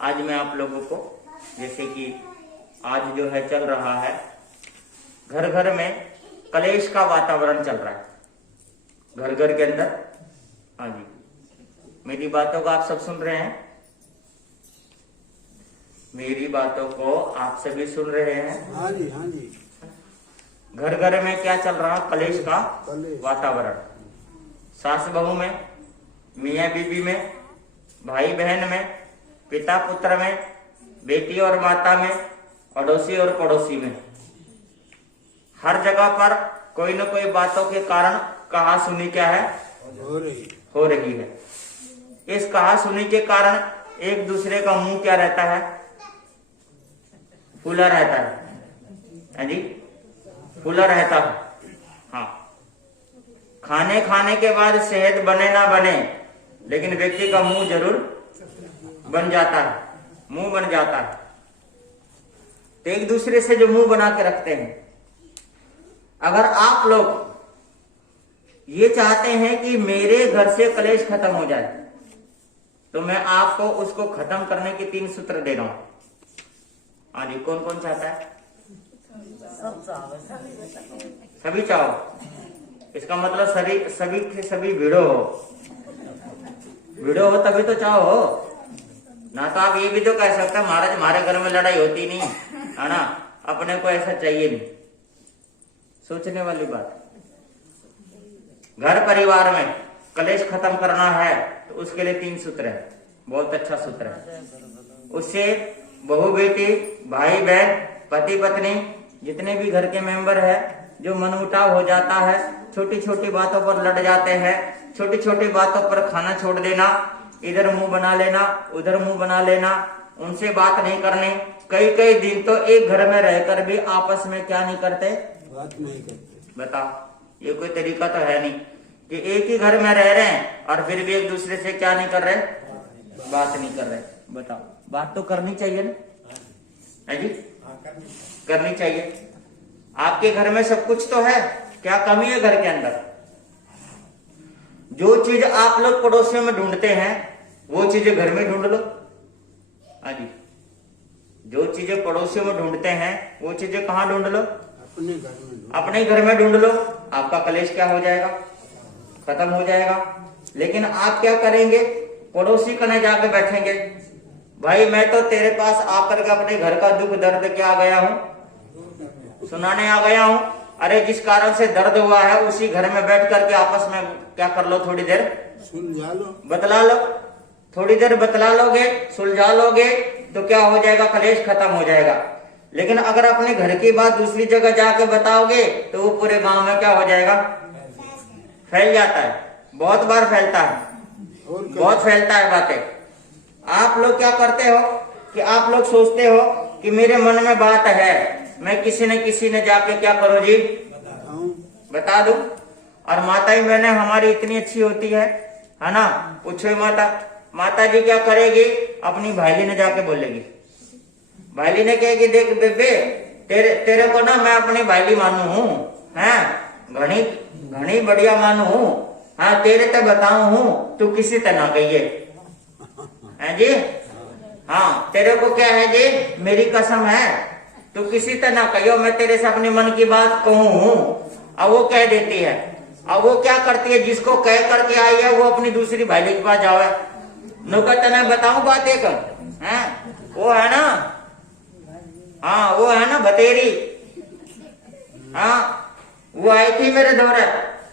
आज मैं आप लोगों को, जैसे कि आज जो है चल रहा है, घर घर में कलेश का वातावरण चल रहा है, घर घर के अंदर। हाँ जी, मेरी बातों को आप सब सुन रहे हैं? मेरी बातों को आप सभी सुन रहे हैं? हाँ जी, हाँ जी। घर घर में क्या चल रहा? कलेश का वातावरण। सास बहू में, मियाँ बीबी में, भाई बहन में, पिता पुत्र में, बेटी और माता में, अड़ोसी और पड़ोसी में, हर जगह पर कोई न कोई बातों के कारण कहा सुनी क्या है? हो रही है। इस कहा सुनी के कारण एक दूसरे का मुंह क्या रहता है? फूला रहता है जी, फूला रहता है। हाँ, खाने के बाद सेहत बने ना बने, लेकिन व्यक्ति का मुंह जरूर बन जाता है, मुंह बन जाता है। तो एक दूसरे से जो मुंह बना के रखते हैं, अगर आप लोग ये चाहते हैं कि मेरे घर से कलेश खत्म हो जाए, तो मैं आपको उसको खत्म करने के 3 सूत्र दे रहा हूं। हाँ जी, कौन कौन चाहता है? सभी चाहो। इसका मतलब सभी के सभी भिड़ो हो तभी तो चाहो ना। तो आप ये भी तो कह सकते हैं महाराज हमारे घर में लड़ाई होती नहीं है ना, अपने को ऐसा चाहिए नहीं। सोचने वाली बात। घर परिवार में कलेश खत्म करना है तो उसके लिए 3 सूत्र है, बहुत अच्छा सूत्र है। उससे बहू बेटी, भाई बहन, पति पत्नी, जितने भी घर के मेंबर है, जो मनमुटाव हो जाता है, छोटी छोटी बातों पर लड़ जाते हैं, छोटी छोटी बातों पर खाना छोड़ देना, इधर मुंह बना लेना, उधर मुंह बना लेना, उनसे बात नहीं करनी, कई कई दिन तो एक घर में रहकर भी आपस में क्या नहीं करते? बात नहीं करते। बताओ, ये कोई तरीका तो है नहीं कि एक ही घर में रह रहे हैं और फिर भी एक दूसरे से क्या नहीं कर रहे? बात नहीं कर रहे। बताओ, बात तो करनी चाहिए ना, है जी? करनी चाहिए। आपके घर में सब कुछ तो है, क्या कमी है घर के अंदर? जो चीज आप लोग पड़ोसियों में ढूंढते हैं, वो चीजें घर में ढूंढ लो। हाँ जी, जो चीजें पड़ोसियों में ढूंढते हैं, वो चीजें कहाँ ढूंढ लो? अपने घर में ढूंढ लो। आपका कलेश क्या हो जाएगा? खत्म हो जाएगा। लेकिन आप क्या करेंगे? पड़ोसी कने जाके बैठेंगे, भाई मैं तो तेरे पास आकर के अपने घर का दुख दर्द क्या गया हूं, सुनाने आ गया हूं। अरे जिस कारण से दर्द हुआ है, उसी घर में बैठ करके आपस में क्या कर लो? थोड़ी देर सुलझा लो, बतला लो। थोड़ी देर बतला लोगे, सुलझा लोगे तो क्या हो जाएगा? कलेश खत्म हो जाएगा। लेकिन अगर अपने घर की बात दूसरी जगह जाके बताओगे तो वो पूरे गांव में क्या हो जाएगा? फैल जाता है, बहुत बार फैलता है, बहुत फैलता है बातें। आप लोग क्या करते हो कि आप लोग सोचते हो कि मेरे मन में बात है, मैं किसी ने जाके क्या करो जी? बता दूं। और माता ही मैंने हमारी इतनी अच्छी होती है ना, पूछो माता जी क्या करेगी? अपनी भाईली ने जाके बोलेगी, भाईली ने कहेगी देख बेबे, तेरे को ना मैं अपनी भाईली मानू हूँ, घनी घनी बढ़िया मानू हूँ, हाँ तेरे ते बताऊ हूँ, तू किसी तरह कहिए, है जी? हाँ, तेरे को क्या है जी? मेरी कसम है, तू किसी तरह कहियो, मैं तेरे से अपने मन की बात कहूँ हूँ। अब वो कह देती है, अब वो क्या करती है? जिसको कह करके आई है वो अपनी दूसरी भाईली के पास जाओ, नुका तना बताऊं बात एक है, वो है ना, हाँ वो है ना बतेरी, हाँ वो आई थी मेरे दौरे,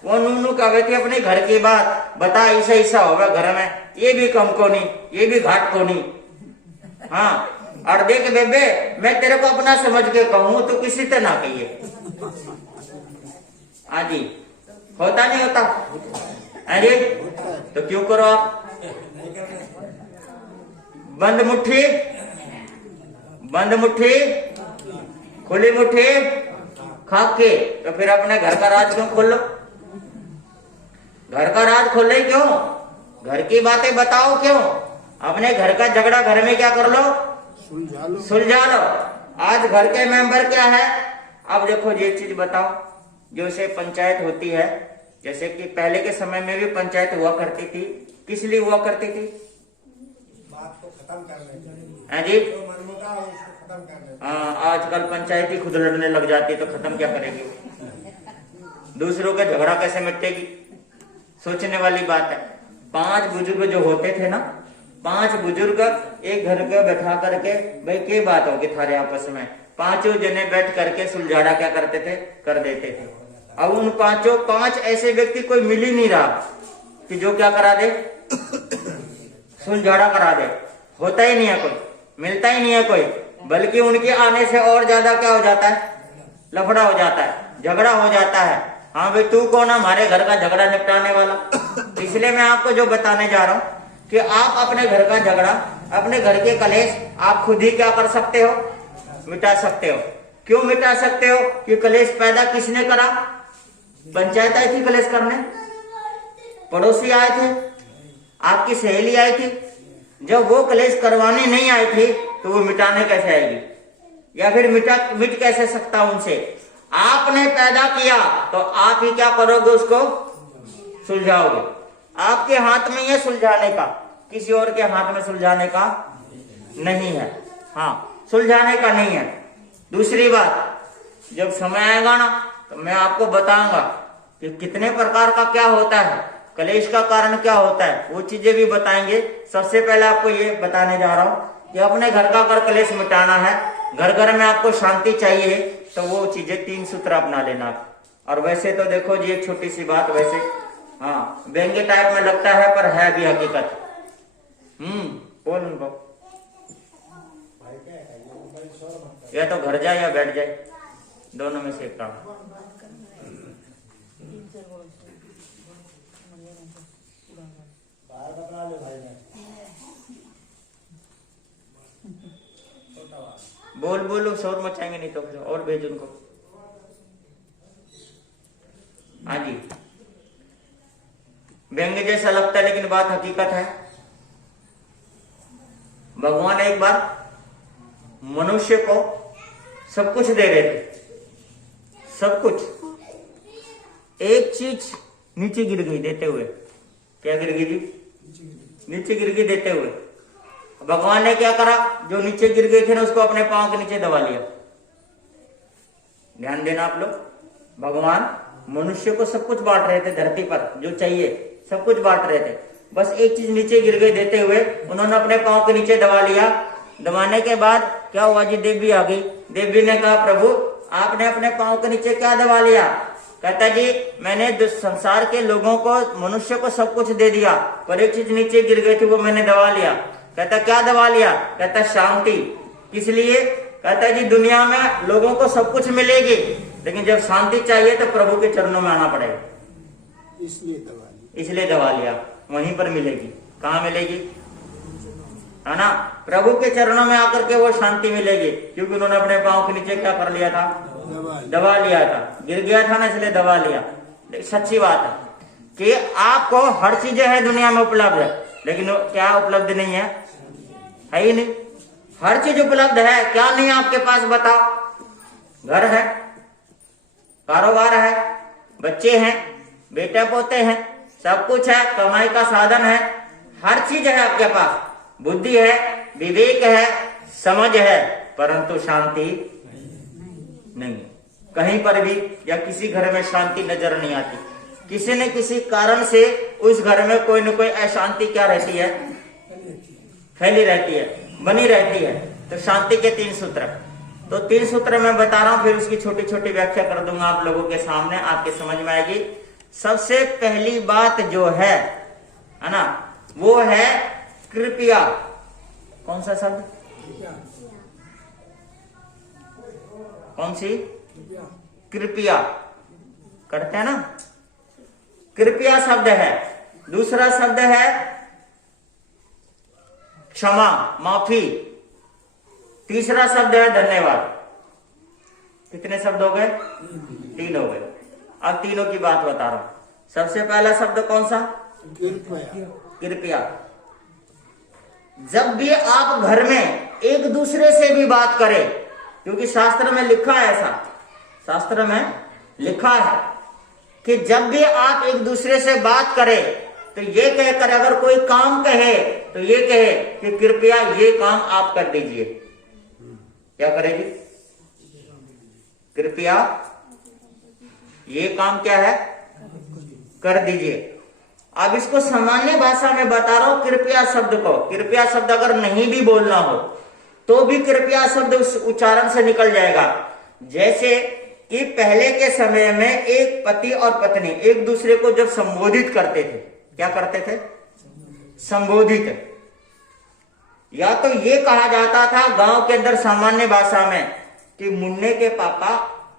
वो नूनू कहे थी अपने घर की बात, बता ऐसा ऐसा होगा घर में, ये भी कम को नहीं, ये भी घाट को नहीं। हाँ, और देख बेबे, मैं तेरे को अपना समझ के कहूँ तो किसी तरह ना कहिए। हाँ जी, होता नहीं होता? अरे तो क्यों करो आप? बंद मुट्ठी खुली मुट्ठी खाके, तो फिर अपने घर का राज क्यों खोल लो? घर का राज खोल क्यों? घर की बातें बताओ क्यों? अपने घर का झगड़ा घर में क्या कर लो? सुलझा लो। आज घर के मेंबर क्या है? अब देखो ये चीज बताओ, जो से पंचायत होती है, जैसे कि पहले के समय में भी पंचायत हुआ करती थी, किस लिए हुआ करती थी? खत्म करने चाहिए। है जी। जो मनमुटा है उसको खत्म करने चाहिए। हाँ, आजकल पंचायती खुद लड़ने लग जाती है, तो खत्म क्या करेगी? दूसरों का झगड़ा कैसे मिटेगी? सोचने वाली बात है। 5 बुजुर्ग जो होते थे ना, 5 बुजुर्ग एक घर पे बैठा करके, भाई क्या बात होगी थारे आपस में, 5 जने बैठ करके सुलझाड़ा क्या करते थे, कर देते थे। अब उन 5 ऐसे व्यक्ति कोई मिल ही नहीं रहा कि जो क्या करा दे, सुलझाड़ा करा दे। होता ही नहीं है कोई, मिलता ही नहीं है कोई, बल्कि उनके आने से और ज्यादा क्या हो जाता है, लफड़ा हो जाता है, झगड़ा हो जाता है। हाँ भाई, तू कौन है हमारे घर का झगड़ा निपटाने वाला? इसलिए मैं आपको जो बताने जा रहा हूं कि आप अपने घर का झगड़ा, अपने घर के कलेश आप खुद ही क्या कर सकते हो, मिटा सकते हो। क्यों मिटा सकते हो? कि कलेश पैदा किसने करा? पंचायत आई थी कलेश करने, पड़ोसी आए थे, आपकी सहेली आई थी। जब वो कलेश करवाने नहीं आई थी तो वो मिटाने कैसे आएगी, या फिर मिट कैसे सकता उनसे? आपने पैदा किया तो आप ही क्या करोगे, उसको सुलझाओगे। आपके हाथ में है सुलझाने का, किसी और के हाथ में सुलझाने का नहीं है। हाँ, सुलझाने का नहीं है। दूसरी बात, जब समय आएगा ना तो मैं आपको बताऊंगा कि कितने प्रकार का क्या होता है, कलेश का कारण क्या होता है, वो चीजें भी बताएंगे। सबसे पहले आपको ये बताने जा रहा हूं कि अपने घर का अगर कलेश मिटाना है, घर घर में आपको शांति चाहिए, तो वो चीजें 3 सूत्र अपना लेना। और वैसे तो देखो जी, एक छोटी सी बात, वैसे हाँ व्यंग्य टाइप में लगता है पर है भी हकीकत। बोल उनको, या तो घर जाए या बैठ जाए, दोनों में से एक काम। बोल बोलो, शोर मचाएंगे नहीं तो फिर और भेज उनको। हाँ जी, व्यंग्य जैसा लगता है लेकिन बात हकीकत है। भगवान एक बार मनुष्य को सब कुछ दे रहे थे, सब कुछ। एक चीज नीचे गिर गई देते हुए। क्या गिर गई जी? नीचे गिर गई देते हुए। भगवान ने क्या करा, जो नीचे गिर गए थे ना उसको अपने पांव के नीचे दबा लिया। ध्यान देना आप लोग, भगवान मनुष्य को सब कुछ बांट रहे थे धरती पर, जो चाहिए सब कुछ बांट रहे थे। बस एक चीज नीचे गिर गई देते हुए, उन्होंने अपने पांव के नीचे दबा लिया। दबाने के बाद क्या हुआ जी, देवी आ गई। देवी ने कहा, प्रभु आपने अपने पांव के नीचे क्या दबा लिया? कहता जी, मैंने संसार के लोगों को, मनुष्य को सब कुछ दे दिया, पर एक चीज नीचे गिर गई थी, वो मैंने दबा लिया। कहता क्या दबा लिया? कहता शांति। किस लिए? कहता जी, दुनिया में लोगों को सब कुछ मिलेगी, लेकिन जब शांति चाहिए तो प्रभु के चरणों में आना पड़ेगा, इसलिए दबा लिया। वहीं पर मिलेगी। कहाँ मिलेगी? है ना, प्रभु के चरणों में आकर के वो शांति मिलेगी, क्योंकि उन्होंने अपने पांव के नीचे क्या कर लिया था? दबा लिया था। गिर गया था ना, इसलिए दबा लिया। सच्ची बात है कि आपको हर चीजें है दुनिया में उपलब्ध है, लेकिन क्या उपलब्ध नहीं है? है ही नहीं। हर चीज उपलब्ध है, क्या नहीं आपके पास बताओ? घर है, कारोबार है, बच्चे हैं, बेटे पोते हैं, सब कुछ है, कमाई का साधन है, हर चीज है आपके पास। बुद्धि है, विवेक है, समझ है, परंतु शांति नहीं। कहीं पर भी या किसी घर में शांति नजर नहीं आती। किसी न किसी कारण से उस घर में कोई न कोई अशांति क्या रहती है? फैली रहती है, बनी रहती है। तो शांति के 3 सूत्र, तो 3 सूत्र मैं बता रहा हूं, फिर उसकी छोटी छोटी व्याख्या कर दूंगा आप लोगों के सामने, आपके समझ में आएगी। सबसे पहली बात जो है ना, वो है कृपया। कौन सा शब्द? कौन सी? कृपया करते हैं ना, कृपया शब्द है। दूसरा शब्द है क्षमा, माफी। तीसरा शब्द है धन्यवाद। कितने शब्द हो गए? 3 हो गए। अब तीनों की बात बता रहा हूं। सबसे पहला शब्द कौन सा? कृपया। जब भी आप घर में एक दूसरे से भी बात करें, क्योंकि शास्त्र में लिखा है, ऐसा शास्त्र में लिखा है कि जब भी आप एक दूसरे से बात करें तो ये कहकर, अगर कोई काम कहे तो ये कहे कि कृपया ये काम आप कर दीजिए, क्या करेगी? कृपया ये काम क्या है, कर दीजिए। अब इसको सामान्य भाषा में बता रहा हूं, कृपया शब्द को, कृपया शब्द अगर नहीं भी बोलना हो तो भी कृपया शब्द उस उच्चारण से निकल जाएगा। जैसे कि पहले के समय में एक पति और पत्नी एक दूसरे को जब संबोधित करते थे, क्या करते थे? संबोधित। या तो ये कहा जाता था गांव के अंदर सामान्य भाषा में कि मुन्ने के पापा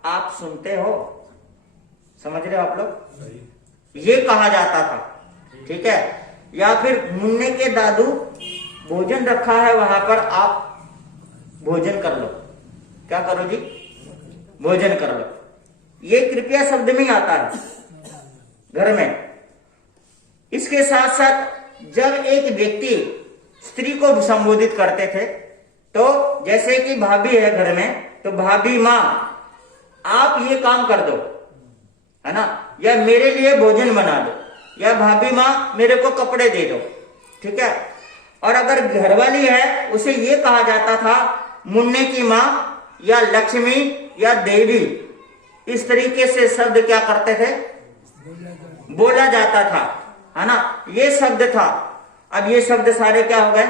आप सुनते हो, समझ रहे हो आप लोग, ये कहा जाता था, ठीक है। या फिर मुन्ने के दादू भोजन रखा है वहां पर, आप भोजन कर लो, क्या करो जी? भोजन कर लो। ये कृपया शब्द में आता है घर में। इसके साथ साथ जब एक व्यक्ति स्त्री को संबोधित करते थे तो जैसे कि भाभी है घर में, तो भाभी माँ आप ये काम कर दो, है ना, या मेरे लिए भोजन बना दो, या भाभी माँ मेरे को कपड़े दे दो, ठीक है। और अगर घरवाली है उसे ये कहा जाता था मुन्ने की माँ या लक्ष्मी या देवी, इस तरीके से शब्द क्या करते थे, बोला जाता था, है ना, ये शब्द था। अब ये शब्द सारे क्या हो गए,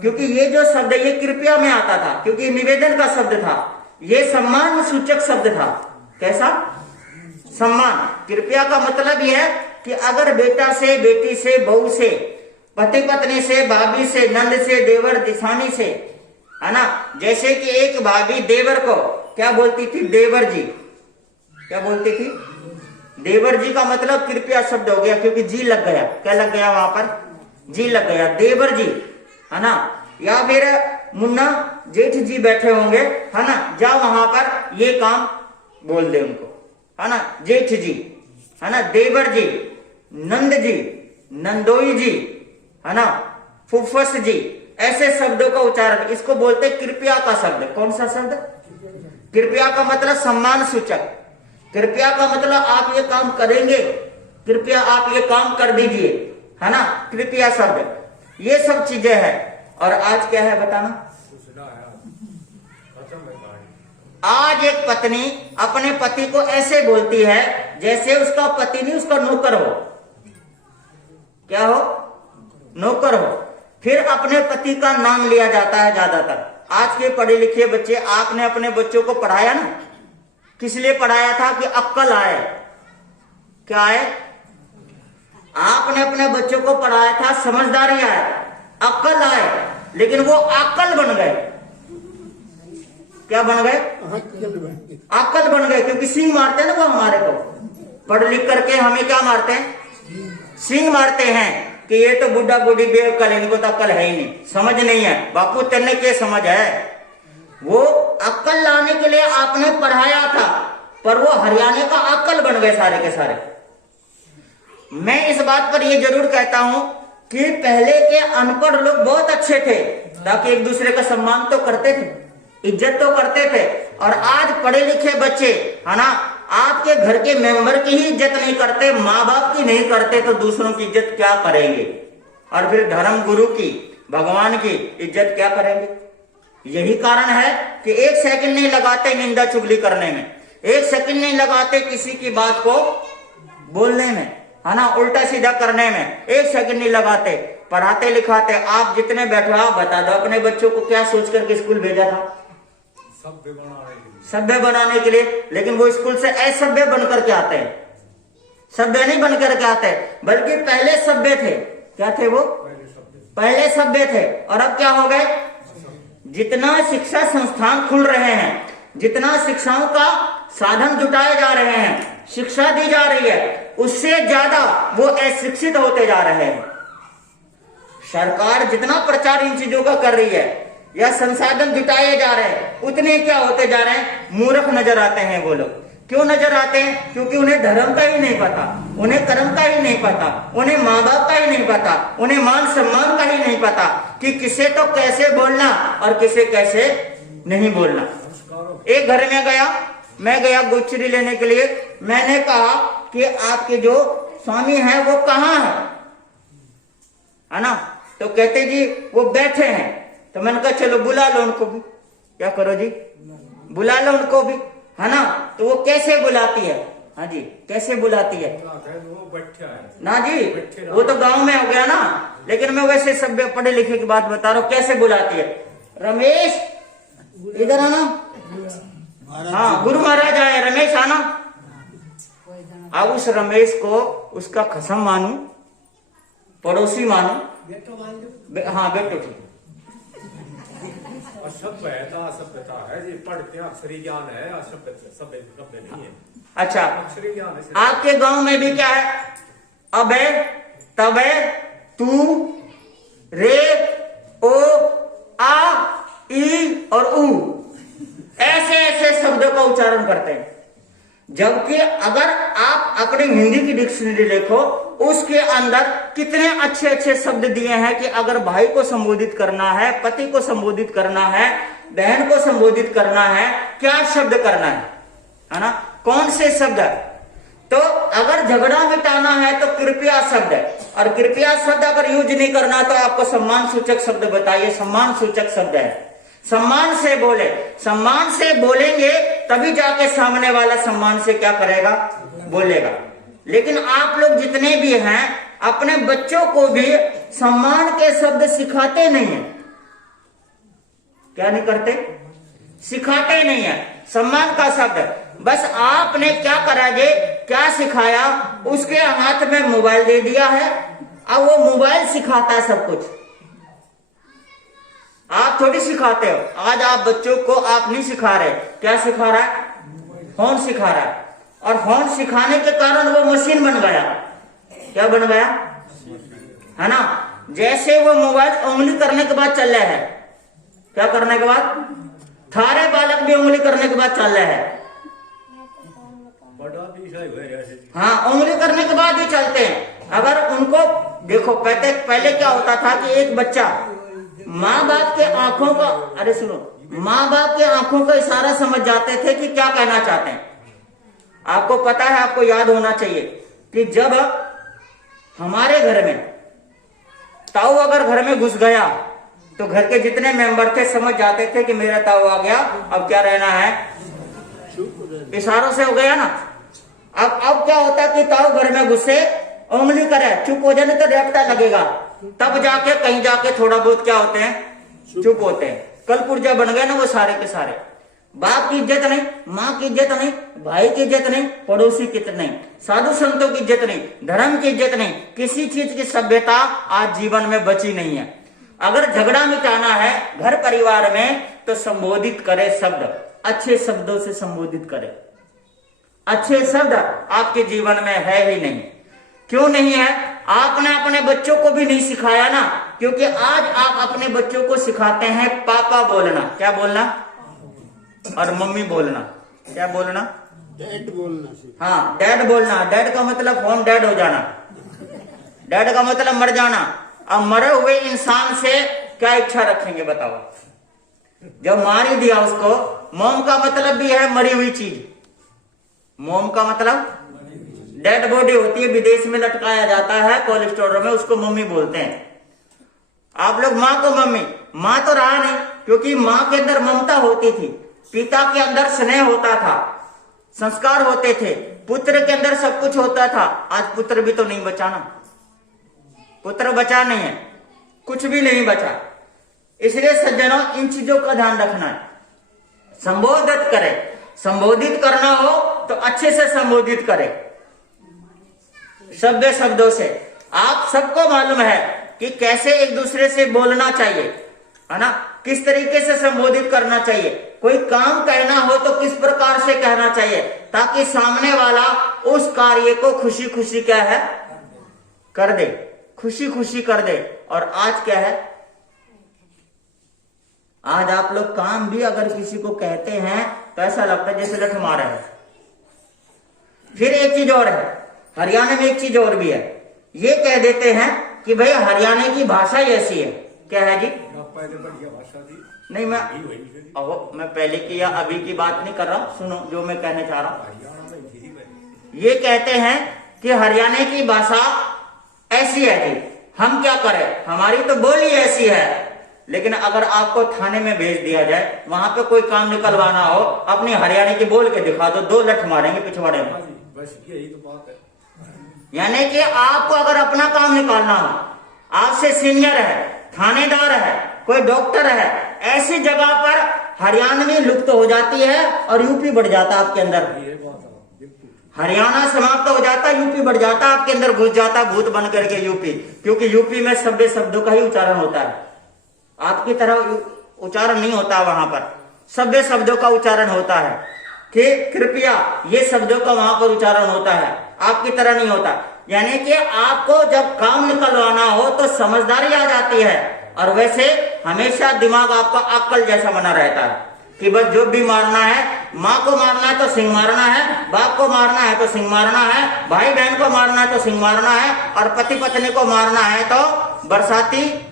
क्योंकि ये जो शब्द ये कृपया में आता था, क्योंकि निवेदन का शब्द था, ये सम्मान सूचक शब्द था। कैसा? सम्मान। कृपया का मतलब यह है कि अगर बेटा से, बेटी से, बहू से, पति पत्नी से, भाभी से, नंद से, देवर दिशानी से, है ना, जैसे कि एक भाभी देवर को क्या बोलती थी, देवर जी, क्या बोलती थी, देवर जी का मतलब कृपया शब्द हो गया, क्योंकि जी लग गया, क्या लग गया वहां पर, जी लग गया, देवर जी, है ना। या फिर मुन्ना जेठ जी बैठे होंगे, है ना, जा वहां पर ये काम बोल दे उनको, है ना, जेठ जी, है ना, देवर जी, नंद जी, नंदोई जी, है ना, फुफस जी, ऐसे शब्दों का उच्चारण, इसको बोलते कृपया का शब्द। कौन सा शब्द? कृपया का मतलब सम्मान सूचक। कृपया का मतलब आप ये काम करेंगे, कृपया आप ये काम कर दीजिए, है ना, कृपया शब्द। ये सब चीजें हैं। और आज क्या है बताना? आज एक पत्नी अपने पति को ऐसे बोलती है जैसे उसका पति नहीं, उसका नौकर हो। क्या हो? नौकर हो। फिर अपने पति का नाम लिया जाता है ज्यादातर। आज के पढ़े लिखे बच्चे, आपने अपने बच्चों को पढ़ाया ना, किस लिए पढ़ाया था? कि अक्ल आए। क्या आए? आपने अपने बच्चों को पढ़ाया था समझदारी आए, अक्ल आए, लेकिन वो अक्ल बन गए। क्या बन गए? अक्ल बन गए, क्योंकि सींग मारते हैं ना वो हमारे को। पढ़ लिख करके हमें क्या मारते हैं? सींग मारते हैं कि ये तो बुढ़ा बुढ़ी बेअक्ल, इनको तो अक्ल है ही नहीं, समझ नहीं है। बापू तेने के समझ है? वो अक्ल लाने के लिए आपने पढ़ाया था, पर वो हरियाणे का अक्ल बन गए सारे के सारे। मैं इस बात पर ये जरूर कहता हूं कि पहले के अनपढ़ लोग बहुत अच्छे थे, ताकि एक दूसरे का सम्मान तो करते थे, इज्जत तो करते थे। और आज पढ़े लिखे बच्चे, है ना, आपके घर के मेंबर की ही इज्जत नहीं करते, माँ बाप की नहीं करते, तो दूसरों की इज्जत क्या करेंगे? और फिर धर्म गुरु की, भगवान की इज्जत क्या करेंगे? यही कारण है कि एक सेकंड नहीं लगाते निंदा चुगली करने में, एक सेकंड नहीं लगाते किसी की बात को बोलने में, है ना, उल्टा सीधा करने में, एक सेकंड नहीं लगाते। पढ़ाते लिखाते आप जितने बैठे हो, आप बता दो अपने बच्चों को क्या सोच करके स्कूल भेजा था? सभ्य बनाने के लिए। लेकिन वो स्कूल से असभ्य बन करके आते हैं, सभ्य नहीं बन करके आते, बल्कि पहले सभ्य थे। क्या थे वो? पहले सभ्य थे। और अब क्या हो गए? जितना शिक्षा संस्थान खुल रहे हैं, जितना शिक्षाओं का साधन जुटाए जा रहे हैं, शिक्षा दी जा रही है, उससे ज्यादा वो अशिक्षित होते जा रहे हैं। सरकार जितना प्रचार इन चीजों का कर रही है या संसाधन जुटाए जा रहे हैं, उतने क्या होते जा रहे हैं? मूर्ख नजर आते हैं वो लोग। क्यों नजर आते हैं? क्योंकि उन्हें धर्म का ही नहीं पता, उन्हें कर्म का ही नहीं पता, उन्हें माँ बाप का ही नहीं पता, उन्हें मान सम्मान का ही नहीं पता कि किसे तो कैसे बोलना और किसे कैसे नहीं बोलना। एक घर में मैं गया गुच्छरी लेने के लिए। मैंने कहा कि आपके जो स्वामी है वो कहाँ है ना? तो कहते जी वो बैठे हैं। तो मैंने कहा चलो बुला लो उनको भी। क्या करो जी, बुला लो उनको भी, है ना। तो वो कैसे बुलाती है? हाँ जी, कैसे बुलाती है? वो बैठा है ना जी, वो तो गांव में हो गया ना, लेकिन मैं वैसे सब पढ़े लिखे की बात बता रहा हूँ, कैसे बुलाती है। रमेश इधर आना। हाँ, गुरु महाराज आए, रमेश आना। अब उस रमेश को उसका खसम मानू, पड़ोसी मानू, हाँ बेटो ठीक। असभ्यता है जी, पढ़ते अक्षरी ज्ञान है, सभ्य नहीं है। अच्छा, अक्षरी ज्ञान है। आपके गांव में भी क्या है? अबे, तबे, तू, रे, ओ, आ, ई और ऊ, ऐसे ऐसे शब्दों का उच्चारण करते हैं। जबकि अगर आप अपनी हिंदी की डिक्शनरी देखो, उसके अंदर कितने अच्छे अच्छे शब्द दिए हैं कि अगर भाई को संबोधित करना है, पति को संबोधित करना है, बहन को संबोधित करना है, क्या शब्द करना है ना, कौन से शब्द है। तो अगर झगड़ा मिटाना है तो कृपया शब्द है, और कृपया शब्द अगर यूज नहीं करना तो आपको सम्मान सूचक शब्द बताइए। सम्मान सूचक शब्द है, सम्मान से बोले, सम्मान से बोलेंगे तभी जाके सामने वाला सम्मान से क्या करेगा, बोलेगा। लेकिन आप लोग जितने भी हैं अपने बच्चों को भी सम्मान के शब्द सिखाते नहीं है। क्या नहीं करते? सिखाते नहीं है सम्मान का शब्द। बस आपने क्या करा जे, क्या सिखाया, उसके हाथ में मोबाइल दे दिया है, अब वो मोबाइल सिखाता है सब कुछ। आप थोड़ी सिखाते हो। आज आप बच्चों को आप नहीं सिखा रहे, क्या सिखा रहा है? फोन सिखा रहा है। और फोन सिखाने के कारण वो मशीन बन गया। क्या बन गया, है ना। जैसे वो मोबाइल उंगली करने के बाद चल रहा है, क्या करने के बाद, थारे बालक भी उंगली करने के बाद चल रहा है। हाँ, उंगली करने के बाद ही चलते हैं। अगर उनको देखो, पहले क्या होता था कि एक बच्चा माँ बाप के आंखों का, अरे सुनो, माँ बाप के आंखों का इशारा समझ जाते थे कि क्या कहना चाहते हैं। आपको पता है, आपको याद होना चाहिए कि जब हमारे घर में ताऊ अगर घर में घुस गया तो घर के जितने मेंबर थे समझ जाते थे कि मेरा ताऊ आ गया, अब क्या रहना है, इशारों से हो गया ना। अब क्या होता है कि ताऊ घर में घुसे, उंगली करे, चुप हो जाने तो रेपटा लगेगा, तब जाके कहीं जाके थोड़ा बहुत क्या होते हैं, चुप होते हैं। कल पुर्जा बन गए ना वो सारे के सारे। बाप की इज्जत नहीं, माँ की इज्जत नहीं, भाई की इज्जत नहीं, पड़ोसी की इज्जत नहीं, साधु संतों की इज्जत नहीं, धर्म की इज्जत नहीं, किसी चीज की सभ्यता आज जीवन में बची नहीं है। अगर झगड़ा मिटाना है घर परिवार में तो संबोधित करे शब्द, अच्छे शब्दों से संबोधित करे। अच्छे शब्द आपके जीवन में है ही नहीं। क्यों नहीं है? आपने अपने बच्चों को भी नहीं सिखाया ना, क्योंकि आज आप अपने बच्चों को सिखाते हैं पापा बोलना, क्या बोलना, और मम्मी बोलना, क्या बोलना, डैड बोलना। हाँ, डैड बोलना। डैड का मतलब होम डैड हो जाना, डैड का मतलब मर जाना। अब मरे हुए इंसान से क्या इच्छा रखेंगे बताओ? जब मार ही दिया उसको, मोम का मतलब भी है मरी हुई चीज। मोम का मतलब डेड बॉडी होती है, विदेश में लटकाया जाता है कोल्ड स्टोर में, उसको मम्मी बोलते हैं। आप लोग माँ को मम्मी, माँ तो रहा नहीं, क्योंकि माँ के अंदर ममता होती थी, पिता के अंदर स्नेह होता था, संस्कार होते थे, पुत्र के अंदर सब कुछ होता था। आज पुत्र भी तो नहीं बचा ना, पुत्र बचा नहीं है, कुछ भी नहीं बचा। इसलिए सज्जनों, इन चीजों का ध्यान रखना है। संबोधित करे, संबोधित करना हो तो अच्छे से संबोधित करे, सभ्य शब्दों से। आप सबको मालूम है कि कैसे एक दूसरे से बोलना चाहिए, है ना, किस तरीके से संबोधित करना चाहिए। कोई काम कहना हो तो किस प्रकार से कहना चाहिए, ताकि सामने वाला उस कार्य को खुशी खुशी क्या है, कर दे, खुशी खुशी कर दे। और आज क्या है, आज आप लोग काम भी अगर किसी को कहते हैं तो ऐसा लगता है जैसे लठ मारा है। फिर एक चीज और है, हरियाणा में एक चीज और भी है, ये कह देते हैं कि भाई हरियाणा की भाषा ऐसी है। क्या है जी? पहले बढ़िया भाषा थी। नहीं, मैं पहले की या अभी की बात नहीं कर रहा हूं, सुनो जो मैं कहना चाह रहा हूं। ये कहते हैं कि हरियाणा की भाषा ऐसी है जी, हम क्या करें, हमारी तो बोली ऐसी है। लेकिन अगर आपको थाने में भेज दिया जाए, वहां पे कोई काम निकलवाना हो, अपनी हरियाणा की बोल के दिखा दो, 2 लठ मारेंगे पिछवाड़े में। बस यही तो बात है। यानी कि आपको अगर अपना काम निकालना हो, आपसे सीनियर है, थानेदार है, कोई डॉक्टर है, ऐसी जगह पर हरियाणवी लुप्त हो जाती है और यूपी बढ़ जाता है आपके अंदर। ये बात है बिल्कुल। हरियाणा समाप्त हो जाता, यूपी बढ़ जाता, आपके अंदर घुस जाता भूत बन करके यूपी। क्योंकि यूपी में सभ्य शब्दों का ही उच्चारण होता है, आपकी तरह उच्चारण नहीं होता वहां पर, सभ्य शब्दों का उच्चारण होता है कि कृपया, ये शब्दों का वहां पर उच्चारण होता है, आपकी तरह नहीं होता। यानी कि आपको जब काम निकलवाना हो तो समझदारी आ जाती है, और वैसे हमेशा दिमाग आपका अक्कल जैसा बना रहता है कि बस जो भी मारना है, माँ को मारना है तो सिंह मारना है, बाप को मारना है तो सिंह मारना है, भाई बहन को मारना है तो सिंह मारना है, और पति पत्नी को मारना है तो बरसाती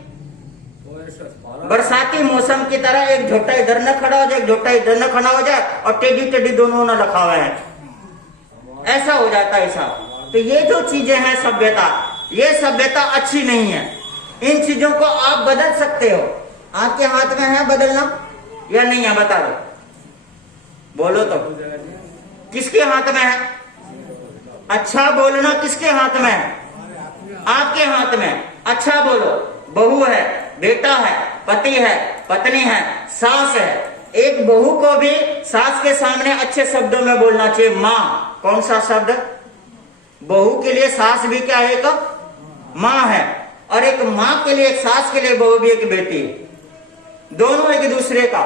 मौसम की तरह एक झोटा इधर न खड़ा हो जाए, एक झोटा इधर न खड़ा हो जाए, और टेढ़ी टेढ़ी दोनों न रखा हुआ है, ऐसा हो जाता है साहब। तो ये जो चीजें हैं सभ्यता, ये सभ्यता अच्छी नहीं है। इन चीजों को आप बदल सकते हो, आपके हाथ में है बदलना या नहीं है, बता दो, बोलो तो, किसके हाथ में है? अच्छा बोलना किसके हाथ में है? आपके हाथ में। अच्छा बोलो, बहू है, बेटा है, पति है, पत्नी है, सास है। एक बहू को भी सास के सामने अच्छे शब्दों में बोलना चाहिए, माँ। कौन सा शब्द? बहू के लिए सास भी क्या है? एक माँ है, और एक माँ के लिए, एक सास के लिए बहू भी एक बेटी है। दोनों एक दूसरे का,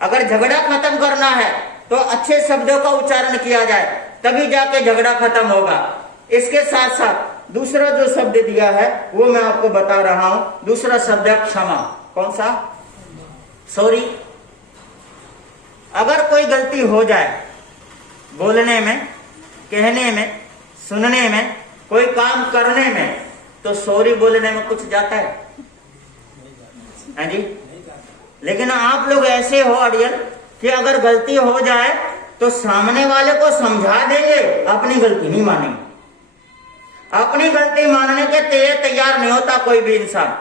अगर झगड़ा खत्म करना है तो अच्छे शब्दों का उच्चारण किया जाए, तभी जाके झगड़ा खत्म होगा। इसके साथ साथ दूसरा जो शब्द दिया है वो मैं आपको बता रहा हूं। दूसरा शब्द है क्षमा। कौन सा? सॉरी। अगर कोई गलती हो जाए बोलने में, कहने में, सुनने में, कोई काम करने में, तो सॉरी बोलने में कुछ जाता है? हाँ जी। लेकिन आप लोग ऐसे हो अड़ियल कि अगर गलती हो जाए तो सामने वाले को समझा देंगे, अपनी गलती नहीं मानेंगे। अपनी गलती मानने के तैयार नहीं होता कोई भी इंसान।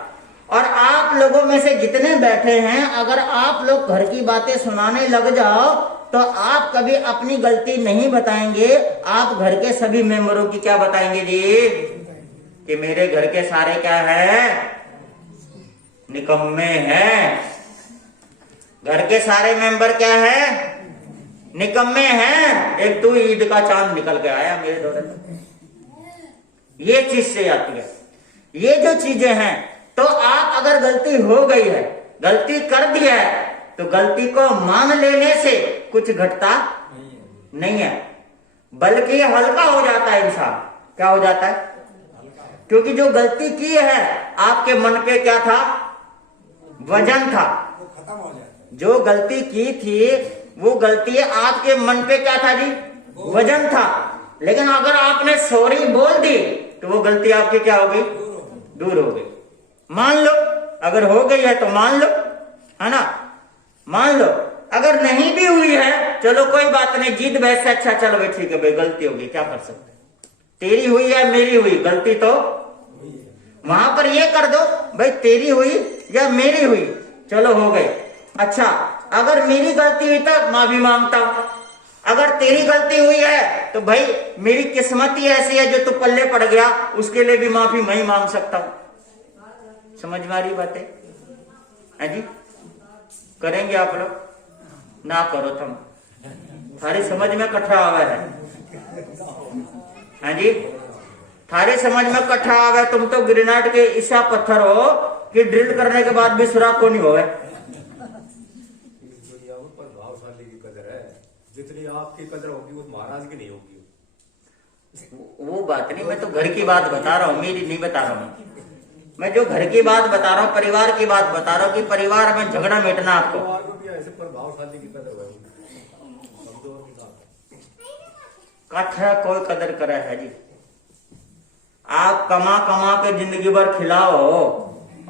और आप लोगों में से जितने बैठे हैं, अगर आप लोग घर की बातें सुनाने लग जाओ तो आप कभी अपनी गलती नहीं बताएंगे। आप घर के सभी मेंबरों की क्या बताएंगे जी? कि मेरे घर के सारे क्या है? निकम्मे हैं। घर के सारे मेंबर क्या है? निकम्मे हैं। एक तो ईद का चांद निकल के आया मेरे दौरे में। ये चीज से आती है। ये जो चीजें हैं, तो आप अगर गलती हो गई है, गलती कर दी है, तो गलती को मान लेने से कुछ घटता नहीं है, बल्कि हल्का हो जाता है इंसान। क्या हो जाता है? क्योंकि जो गलती की है आपके मन पे क्या था? वजन था। जो गलती की थी वो गलती आपके मन पे क्या था जी? वजन था। लेकिन अगर आपने सॉरी बोल दी तो वो गलती आपकी क्या हो गई? दूर हो गई। मान लो, अगर हो गई है तो मान लो, है ना? मान लो। अगर नहीं भी हुई है, चलो कोई बात नहीं, जीत बहस से अच्छा, चलो भाई ठीक है भाई, गलती होगी, क्या कर सकते। तेरी हुई या मेरी हुई, गलती तो वहां पर ये कर दो भाई, तेरी हुई या मेरी हुई, चलो हो गई। अच्छा, अगर मेरी गलती हुई तो माफी मांगता हूं। अगर तेरी गलती हुई है तो भाई मेरी किस्मत ही ऐसी है जो तू पल्ले पड़ गया, उसके लिए भी माफी मैं ही मांग सकता हूं। समझ में आ रही बातें है जी? करेंगे आप लोग? ना करो तुम, थारी समझ में कट्ठा आवा है जी? थारी समझ में कट्ठा आवा है। तुम तो ग्रेनाइट के ईसा पत्थर हो कि ड्रिल करने के बाद भी सुराख को नहीं होवे। जितनी आपकी कदर होगी वो महाराज की नहीं होगी। वो बात नहीं, मैं तो घर की बात बता रहा हूँ, मेरी नहीं बता रहा हूँ। मैं जो घर की बात बता रहा हूँ, परिवार की बात बता रहा हूँ कि परिवार में झगड़ा मिटना आपको। ऐसे प्रभावशाली की कदर होगी। कट्ठा कोई कदर करे है जी? आप कमा कमा के जिंदगी भर खिलाओ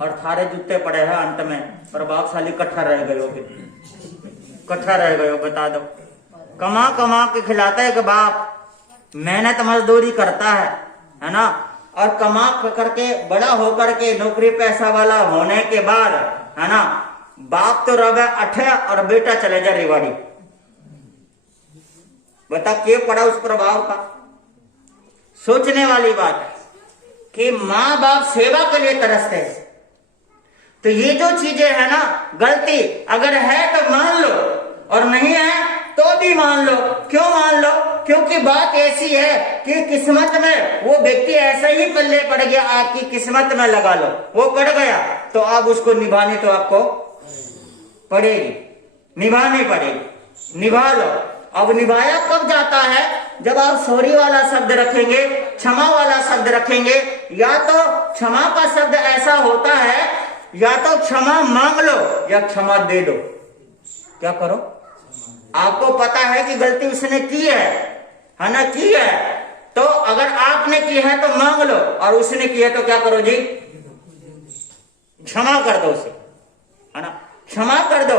और थारे जूते पड़े हैं, अंत में प्रभावशाली कट्ठा रह गए हो। कट्ठा रह गए हो, बता दो। कमा कमा के खिलाता है कि बाप, मेहनत मजदूरी करता है ना, और कमा करके बड़ा होकर के नौकरी पैसा वाला होने के बाद, है ना, बाप तो रवे अठे और बेटा चले जा रेवाड़ी। बता क्या पड़ा उस प्रभाव का। सोचने वाली बात है कि माँ बाप सेवा के लिए तरसते हैं। तो ये जो चीजें है ना, गलती अगर है तो मान लो, और नहीं है तो भी मान लो। क्यों मान लो? क्योंकि बात ऐसी है कि किस्मत में वो व्यक्ति ऐसा ही पल्ले पड़ गया, आपकी किस्मत में लगा लो, वो पड़ गया तो अब उसको निभानी तो आपको पड़ेगी, निभानी पड़ेगी, निभा लो। अब निभाया कब जाता है? जब आप सॉरी वाला शब्द रखेंगे, क्षमा वाला शब्द रखेंगे। या तो क्षमा का शब्द ऐसा होता है, या तो क्षमा मांग लो या क्षमा दे दो। क्या करो? आपको पता है कि गलती उसने की है ना, की है, तो अगर आपने की है तो मांग लो, और उसने की है तो क्या करो जी? क्षमा कर दो उसे, है ना, क्षमा कर दो।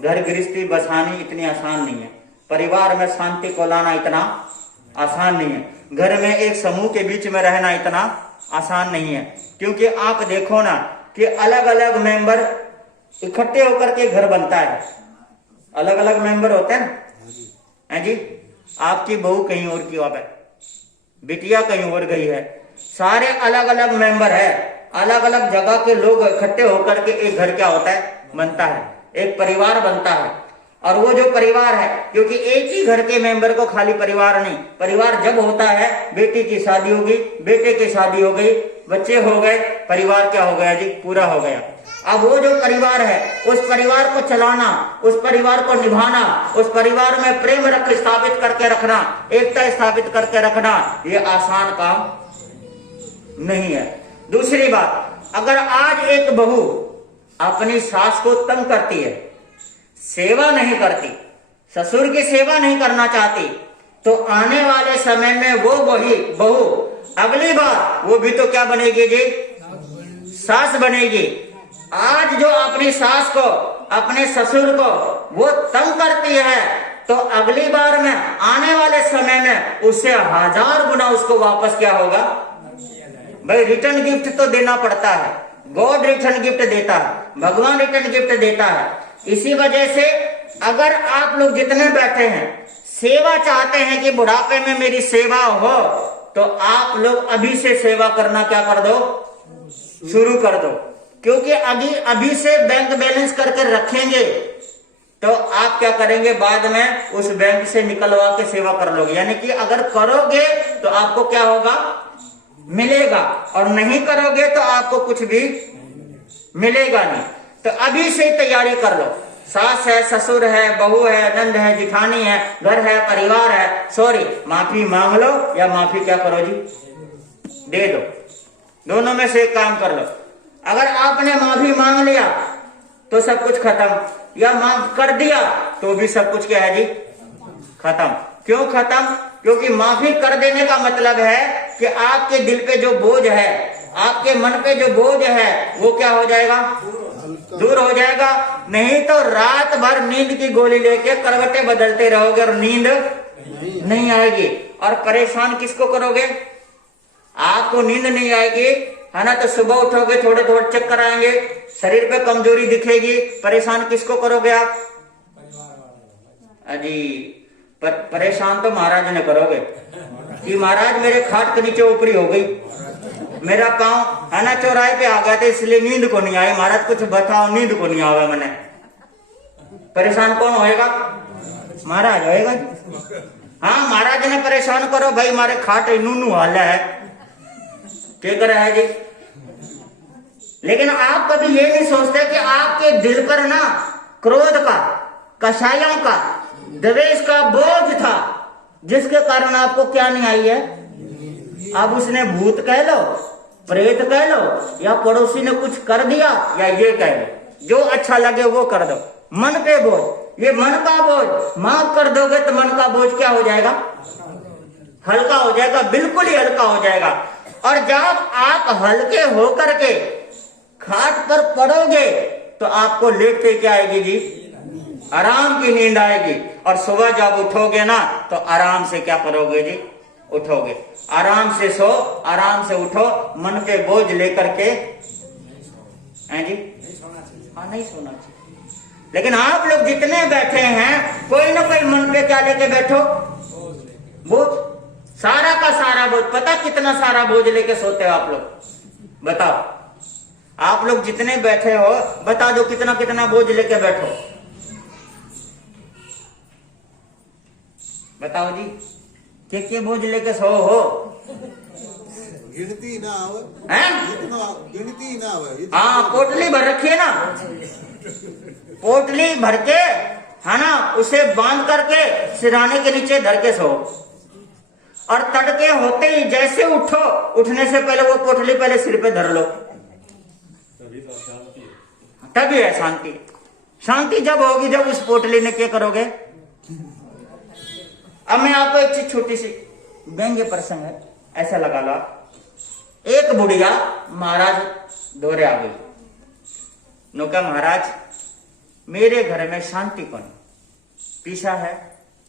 घर गृहस्थी बसानी इतनी आसान नहीं है, परिवार में शांति को लाना इतना आसान नहीं है, घर में एक समूह के बीच में रहना इतना आसान नहीं है। क्योंकि आप देखो ना कि अलग अलग मेंबर इकट्ठे होकर के घर बनता है, अलग अलग मेंबर होते हैं ना, है जी। आपकी बहू कहीं और की है, बिटिया कहीं और गई है, सारे अलग अलग मेंबर है, अलग अलग जगह के लोग इकट्ठे होकर के एक घर क्या होता है? बनता है, एक परिवार बनता है। और वो जो परिवार है, क्योंकि एक ही घर के मेंबर को खाली परिवार नहीं, परिवार जब होता है, बेटी की शादी होगी, बेटे की शादी हो गई, बच्चे हो गए, परिवार क्या हो गया जी? पूरा हो गया। अब वो जो परिवार है, उस परिवार को चलाना, उस परिवार को निभाना, उस परिवार में प्रेम रख स्थापित करके रखना, एकता स्थापित करके रखना, ये आसान काम नहीं है। दूसरी बात, अगर आज एक बहू अपनी सास को तंग करती है, सेवा नहीं करती, ससुर की सेवा नहीं करना चाहती, तो आने वाले समय में वो वही बहू अगली बार वो भी तो क्या बनेगी जी? सास बनेगी। आज जो अपनी सास को, अपने ससुर को वो तंग करती है, तो अगली बार में, आने वाले समय में उससे 1000 गुना उसको वापस क्या होगा? भाई रिटर्न गिफ्ट तो देना पड़ता है, गॉड रिटर्न गिफ्ट देता है, भगवान रिटर्न गिफ्ट देता है। इसी वजह से अगर आप लोग जितने बैठे हैं सेवा चाहते हैं कि बुढ़ापे में मेरी सेवा हो, तो आप लोग अभी से सेवा करना क्या कर दो? शुरू कर दो। क्योंकि अभी से बैंक बैलेंस करके रखेंगे तो आप क्या करेंगे? बाद में उस बैंक से निकलवा के सेवा कर लोगे। यानी कि अगर करोगे तो आपको क्या होगा? मिलेगा, और नहीं करोगे तो आपको कुछ भी मिलेगा नहीं। तो अभी से तैयारी कर लो। सास है, ससुर है, बहू है, नंद है, जिठानी है, घर है, परिवार है, सॉरी, माफी मांग लो या माफी क्या करो जी? दे दो। दोनों में से एक काम कर लो। अगर आपने माफी मांग लिया तो सब कुछ खत्म, या माफ कर दिया तो भी सब कुछ क्या है जी? खत्म। क्यों खत्म? क्योंकि माफी कर देने का मतलब है कि आपके दिल पे जो बोझ है, आपके मन पे जो बोझ है, वो क्या हो जाएगा? दूर हो जाएगा। नहीं तो रात भर नींद की गोली लेके करवटें बदलते रहोगे और नींद नहीं आएगी। और परेशान किसको करोगे? आपको नींद नहीं आएगी, है ना, तो सुबह उठोगे, थोड़े थोड़े चक्कर आएंगे, शरीर पे कमजोरी दिखेगी। परेशान किसको करोगे आप? अजी परेशान तो महाराज ने करोगे कि महाराज मेरे खाट के नीचे ऊपरी हो गई, मेरा पांव, है ना, चौराहे पे आ गया था, इसलिए नींद को नहीं आई। महाराज कुछ बताओ, नींद को नहीं आवा मैंने। परेशान कौन होएगा? महाराज होएगा। हाँ, महाराज ने परेशान करो, भाई हमारे खाट नूनू हाल है, क्या कर रहा है जी? लेकिन आप कभी ये नहीं सोचते कि आपके दिल पर ना क्रोध का, कषायों का, द्वेष का बोझ था, जिसके कारण आपको क्या नहीं आई है? अब उसने भूत कह लो, प्रेत कह लो, या पड़ोसी ने कुछ कर दिया, या ये कह लो, जो अच्छा लगे वो कर दो। मन पे बोझ, ये मन का बोझ माफ कर दोगे तो मन का बोझ क्या हो जाएगा? हल्का हो जाएगा, बिल्कुल ही हल्का हो जाएगा। और जब आप हल्के होकर के खाट पर पड़ोगे तो आपको लेटते क्या आएगी जी? आराम की नींद आएगी। और सुबह जब उठोगे ना तो आराम से क्या करोगे जी? उठोगे। आराम से सो, आराम से उठो, मन पे बोझ लेकर के। हैं जी? हाँ, नहीं सोना चाहिए। लेकिन आप लोग जितने बैठे हैं, कोई ना कोई मन पे क्या लेके बैठो? बोझ। सारा का सारा बोझ। पता कितना सारा बोझ लेके सोते हो आप लोग? बताओ। आप लोग जितने बैठे हो, बता दो कितना कितना बोझ लेके बैठो। बताओ जी, के बोझ लेके सो हो? गिनती ना आवे, गिनती ना आवे। हाँ, पोटली भर रखी है ना, पोटली भर के, है ना, उसे बांध करके सिरहाने के नीचे धर के सो। और तड़के होते ही जैसे उठो, उठने से पहले वो पोटली पहले सिर पे धर लो, तभी है शांति। शांति जब होगी जब उस पोटली ने क्या करोगे। अब मैं आपको एक चीज छोटी सी व्यंग्य प्रसंग है, ऐसा लगा लो। एक बुढ़िया महाराज दौरे आ गई। नौका महाराज, मेरे घर में शांति कौन? पीछा है,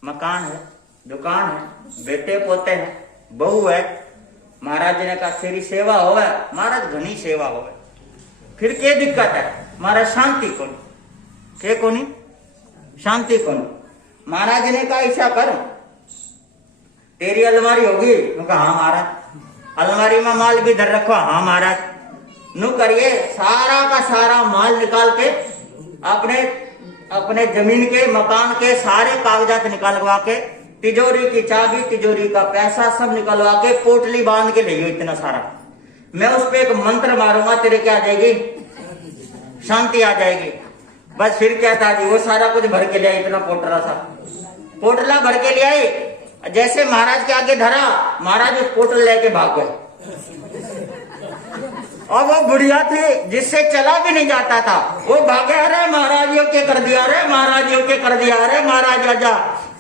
मकान है, दुकान है, बेटे पोते हैं, बहू है। महाराज जी ने कहा तेरी सेवा होवे। महाराज घनी सेवा होवे, फिर क्या दिक्कत है? महाराज शांति कौन? के कोनी शांति कौन? महाराज जी ने कहा ऐसा कर, तेरी अलमारी होगी? कहा हाँ महाराज। अलमारी में माल भी धर रखो? हाँ महाराज। नु करिए, सारा का सारा माल निकाल के अपने अपने जमीन के, मकान के सारे कागजात निकालवा के, तिजोरी की चाबी, तिजोरी का पैसा सब निकलवा के पोटली बांध के ले इतना सारा। मैं उस पे एक मंत्र मारूंगा, तेरे क्या आ जाएगी? शांति आ जाएगी। बस फिर क्या था जी, वो सारा कुछ भर के ले आई, इतना पोटला सा पोटला भर के ले आई। जैसे महाराज के आगे धरा, महाराज उस पोटल लेके भाग गए। और वो बुढ़िया थी जिससे चला भी नहीं जाता था, वो भागे, अरे महाराज यो क्या कर दिया, अरे महाराज यो क्या कर दिया, अरे महाराज आजा,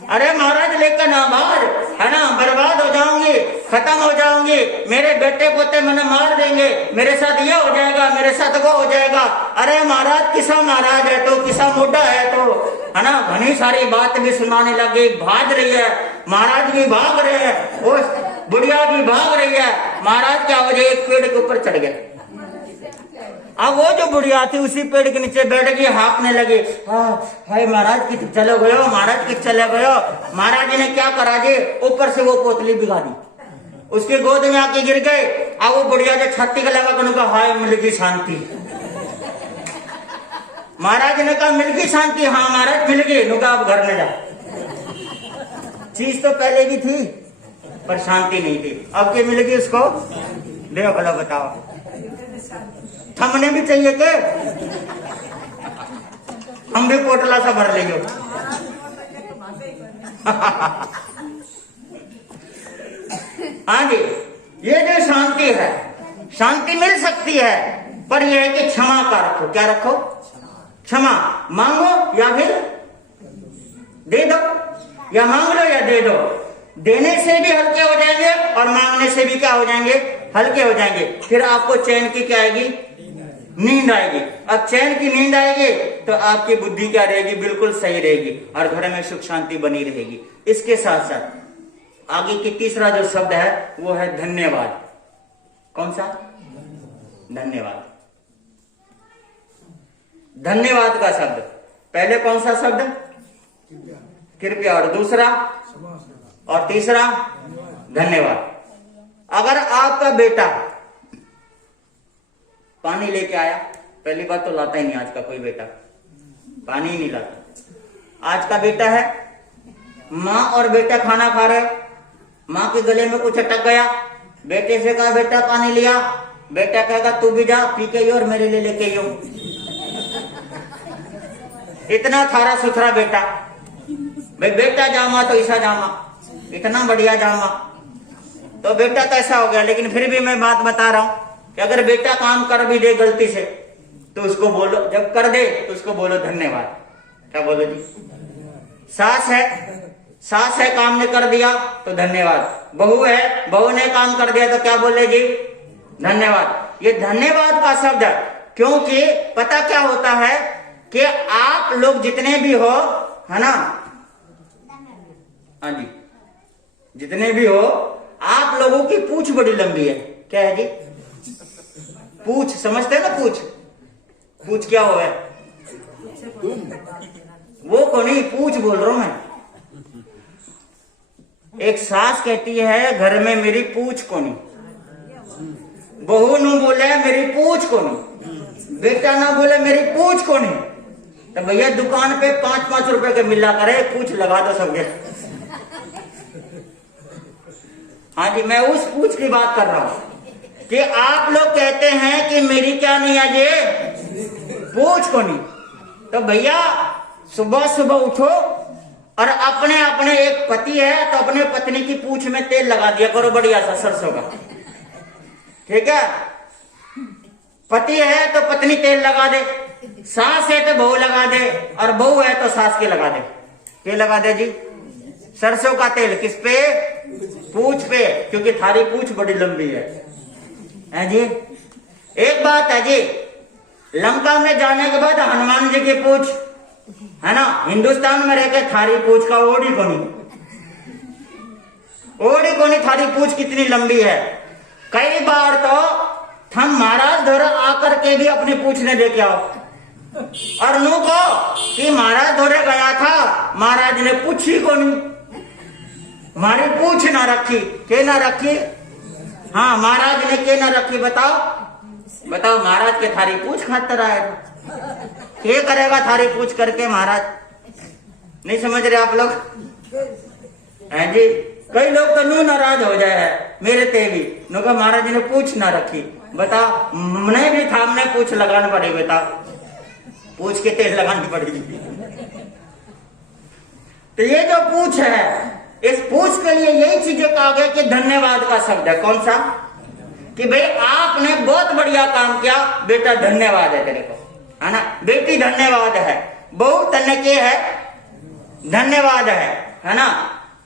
अरे महाराज लेकर ना बाहर, है ना, बर्बाद हो जाऊंगी, खत्म हो जाऊंगी, मेरे बेटे पोते मैंने मार देंगे, मेरे साथ ये हो जाएगा, मेरे साथ वो हो जाएगा। अरे महाराज किसा महाराज है तो, किसा मोटा है तो, है ना, घनी सारी बात भी सुनाने लगी। भाग रही है, महाराज भी भाग रहे हैं, वो बुढ़िया भी भाग रही है। महाराज क्या हो जाए, एक पेड़ के ऊपर चढ़ गए। अब वो जो बुढ़िया थी उसी पेड़ के नीचे बैठ गई, हाँफने लगी। हाय महाराज कि चले गए हो, महाराज कि चले गए हो। महाराज जी ने क्या करा जी, ऊपर से वो पोतली भिगा दी, उसके गोद में आके गिर गए। अब वो बुढ़िया जो छाती का लगा कर, हाय मिल गई शांति। महाराज जी ने कहा मिल गई शांति? हाँ महाराज मिल गई। नुका अब घर में जा। चीज तो पहले भी थी पर शांति नहीं थी, अब क्या मिल गई उसको? देखो भला बताओ, थमने भी चाहिए के? हम भी पोटला सा भर लेंगे। हाँ जी, ये जो शांति है, शांति मिल सकती है, पर यह है कि क्षमा का रखो। क्या रखो? क्षमा। मांगो या फिर दे दो, या मांग लो या दे दो। देने से भी हल्के हो जाएंगे और मांगने से भी क्या हो जाएंगे? हल्के हो जाएंगे। फिर आपको चैन की क्या आएगी? नींद आएगी। अब चैन की नींद आएगी तो आपकी बुद्धि क्या रहेगी? बिल्कुल सही रहेगी और घर में सुख शांति बनी रहेगी। इसके साथ साथ आगे की तीसरा जो शब्द है वो है धन्यवाद। कौन सा? धन्यवाद। धन्यवाद का शब्द पहले कौन सा शब्द? कृपया। और दूसरा और तीसरा धन्यवाद। अगर आपका बेटा पानी लेके आया, पहली बात तो लाता ही नहीं आज का कोई बेटा, पानी ही नहीं लाता। आज का बेटा है, माँ और बेटा खाना खा रहे, माँ के गले में कुछ अटक गया, बेटे से कहा बेटा पानी लिया, बेटा कहेगा तू भी जा पी के और मेरे लिए लेके यो। इतना थारा सुथरा बेटा, भाई बेटा जामा तो ऐसा जामा, इतना बढ़िया जामा, तो बेटा तो ऐसा हो गया। लेकिन फिर भी मैं बात बता रहा हूं कि अगर बेटा काम कर भी दे गलती से तो उसको बोलो, जब कर दे तो उसको बोलो धन्यवाद। क्या बोलो जी? सास है काम ने कर दिया तो धन्यवाद। बहू है, बहू ने काम कर दिया तो क्या बोले जी? धन्यवाद। ये धन्यवाद का शब्द है, क्योंकि पता क्या होता है कि आप लोग जितने भी हो, है ना, हाँ जी, जितने भी हो, आप लोगों की पूछ बड़ी लंबी है। क्या है जी? पूछ समझते हैं ना? पूछ क्या हुआ है? वो को नहीं, पूछ बोल रहा हूं मैं। एक सास कहती है घर में मेरी पूछ को नहीं, बहू नू बोले मेरी पूछ को नहीं, बेटा ना बोले मेरी पूछ को नहीं, तो भैया दुकान पे 5-5 रुपए के मिला करे, पूछ लगा दो सबके। हाँ जी, मैं उस पूछ की बात कर रहा हूं कि आप लोग कहते हैं कि मेरी क्या नहीं है ये पूछ को नहीं, तो भैया सुबह सुबह उठो और अपने अपने एक पति है तो अपने पत्नी की पूछ में तेल लगा दिया करो बढ़िया सा सरसों का। ठीक है? पति है तो पत्नी तेल लगा दे, सास है तो बहू लगा दे, और बहू है तो सास के लगा दे। क्या लगा दे जी? सरसों का तेल। किस पे? पूछ पे, क्योंकि थारी पूछ बड़ी लंबी है जी। एक बात है जी, लंका में जाने के बाद हनुमान जी की पूछ है ना, हिंदुस्तान में रहकर थारी पूछ का ओढ़ी को नहीं थारी पूछ कितनी लंबी है। कई बार तो हम महाराज धोरा आकर के भी अपनी पूछने लेके आओ, और नू को कि महाराज धोरे गया था, महाराज ने पूछी को नहीं, हमारी पूछ ना रखी। के ना रखी? हाँ, महाराज ने के ना रखी? बताओ महाराज के थारी पूछ खातर आएगा। क्या करेगा थारी पूछ करके महाराज? नहीं समझ रहे आप लोग? हैं जी, कई लोग तो नू नाराज हो जाए मेरे ते भी, नो का महाराज ने पूछ ना रखी। बता, मैं भी था, हमने पूछ लगाना पड़ेगी। बता, पूछ के तेल लगानी पड़ेगी। तो ये जो पूछ है, इस पूछ के लिए यही चीजें कहा गया कि धन्यवाद का शब्द है। कौन सा? कि भाई आपने बहुत बढ़िया काम किया, बेटा धन्यवाद है तेरे को, है ना। बेटी धन्यवाद है, बहू तन्ने के है धन्यवाद है ना।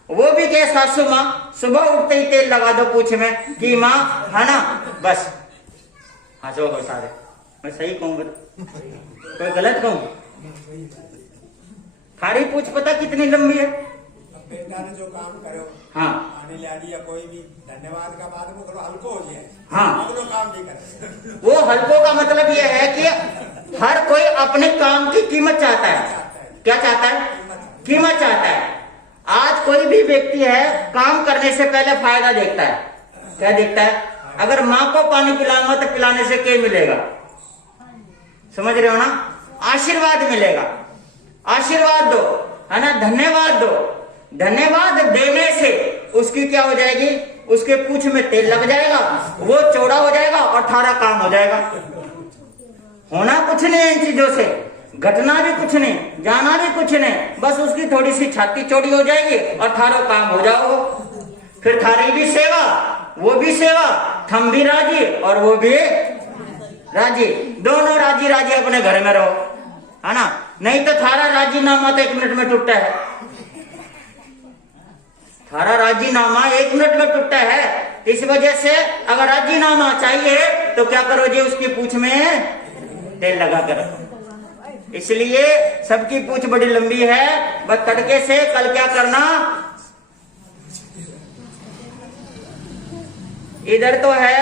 वो भी के सासू माँ सुबह उठते ही तेल लगा दो पूछ में कि माँ, है ना। बस हंसो हो सारे। मैं सही कहूँ? कोई गलत कहूँ? थारी पूछ पता कितनी लंबी है? बेटा ने जो काम करो, हाँ, पानी लाड़ी या कोई भी धन्यवाद का बाद में थोड़ा हल्को हो जाए। हाँ, अगलो काम नहीं करे। वो हल्को का मतलब ये है कि हर कोई अपने काम की कीमत चाहता है। क्या चाहता है? कीमत चाहता है। आज कोई भी व्यक्ति है, काम करने से पहले फायदा देखता है। क्या देखता है? अगर माँ को पानी पिलाऊंगा तो पिलाने से क्या मिलेगा? समझ रहे हो ना? आशीर्वाद मिलेगा। आशीर्वाद दो, है ना, धन्यवाद दो। धन्यवाद देने से उसकी क्या हो जाएगी? उसके पूछ में तेल लग जाएगा, वो चौड़ा हो जाएगा और थारा काम हो जाएगा। होना कुछ नहीं है इन चीजों से, घटना भी कुछ नहीं, जाना भी कुछ नहीं, बस उसकी थोड़ी सी छाती चौड़ी हो जाएगी और थारो काम हो जाओ। फिर थारी भी सेवा, वो भी सेवा, हम भी राजी और वो भी राजी, दोनों राजी राजी अपने घर में रहो, है ना। नहीं तो थारा राजीनामा तो 1 मिनट में टूटता है। थारा राजीनामा 1 मिनट में टूटता है। इस वजह से अगर राजीनामा चाहिए तो क्या करो जी? उसकी पूछ में तेल लगा कर रखो। इसलिए सबकी पूछ बड़ी लंबी है। बस तड़के से कल क्या करना, इधर तो है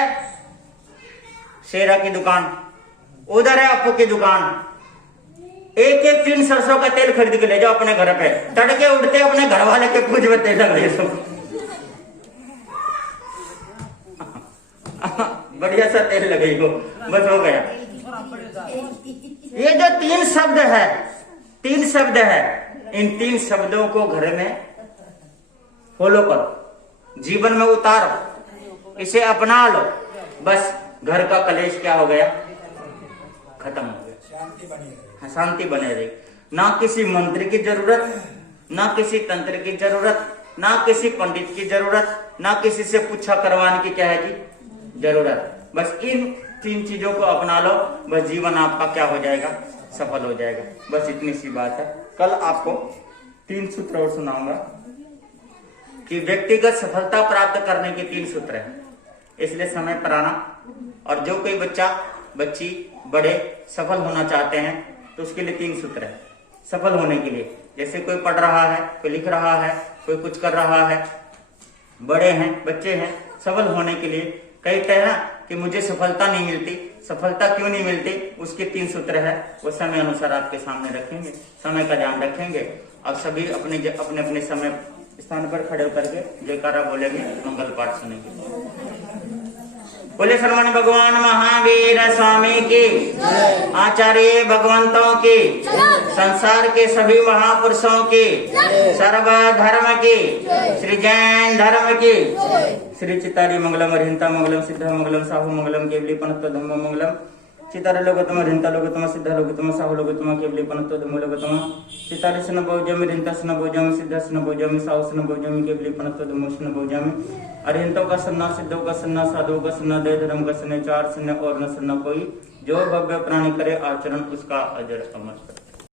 शेरा की दुकान, उधर है अपू की दुकान। एक एक टीन सरसों का तेल खरीद के ले जाओ अपने घर पे। तड़के उठते अपने घर वाले के पूछ में तेल लग रही बढ़िया सा तेल लगे हो, बस हो गया। ये जो 3 शब्द है, 3 शब्द है, इन 3 शब्दों को घर में फॉलो करो, जीवन में उतारो, इसे अपना लो। बस घर का कलेश क्या हो गया? खत्म हो गया। शांति बनी रहे। शांति बने रही। ना किसी मंत्र की जरूरत, ना किसी तंत्र की जरूरत, ना किसी पंडित की जरूरत, ना किसी से पूछा करवाने की क्या है जी जरूरत। बस इन 3 चीजों को अपना लो, बस जीवन आपका क्या हो जाएगा? सफल हो जाएगा। बस इतनी सी बात है। कल आपको 3 सूत्र और सुनाऊंगा कि व्यक्तिगत सफलता प्राप्त करने के 3 सूत्र हैं। इसलिए समय पर आना। और जो कोई बच्चा बच्ची बड़े सफल होना चाहते हैं तो उसके लिए 3 सूत्र है सफल होने के लिए। जैसे कोई पढ़ रहा है, कोई लिख रहा है, कोई कुछ कर रहा है, बड़े हैं, बच्चे हैं, सबल होने के लिए कई कहना कि मुझे सफलता नहीं मिलती। सफलता क्यों नहीं मिलती, उसके 3 सूत्र है, वो समय अनुसार आपके सामने रखेंगे, समय का ध्यान रखेंगे। अब सभी अपने अपने समय स्थान पर खड़े करके जयकारा बोलेंगे, मंगल पाठ सुनेंगे। बोले श्रवण भगवान महावीर स्वामी की, आचार्य भगवंतों की, संसार के सभी महापुरुषों की, सर्व धर्म की, श्री जैन धर्म की, श्री चितारी मंगलम अरिहंता मंगलम सिद्ध मंगलम साहु मंगलम केवली पनत्व धम्म मंगलम चितार लोगोतम अरिहंता लोगोतम सिद्ध लोगोतम साहु लोगोतम केवली पनत्व धम्म लोगोतम चितारी सन भोजम अरिहंता सन भोजम सिद्ध सन भोजम साहु सन भोजम केवली पनत्व धम्म सन भोजम अरिहंतों का सन्ना, सिद्धों का सन्ना, साधुओं का सन्ना, दे धर्म का सन्ना, 4 सन्ना और न सन्ना कोई, जो भव्य प्राणी करे आचरण उसका अजर अमर।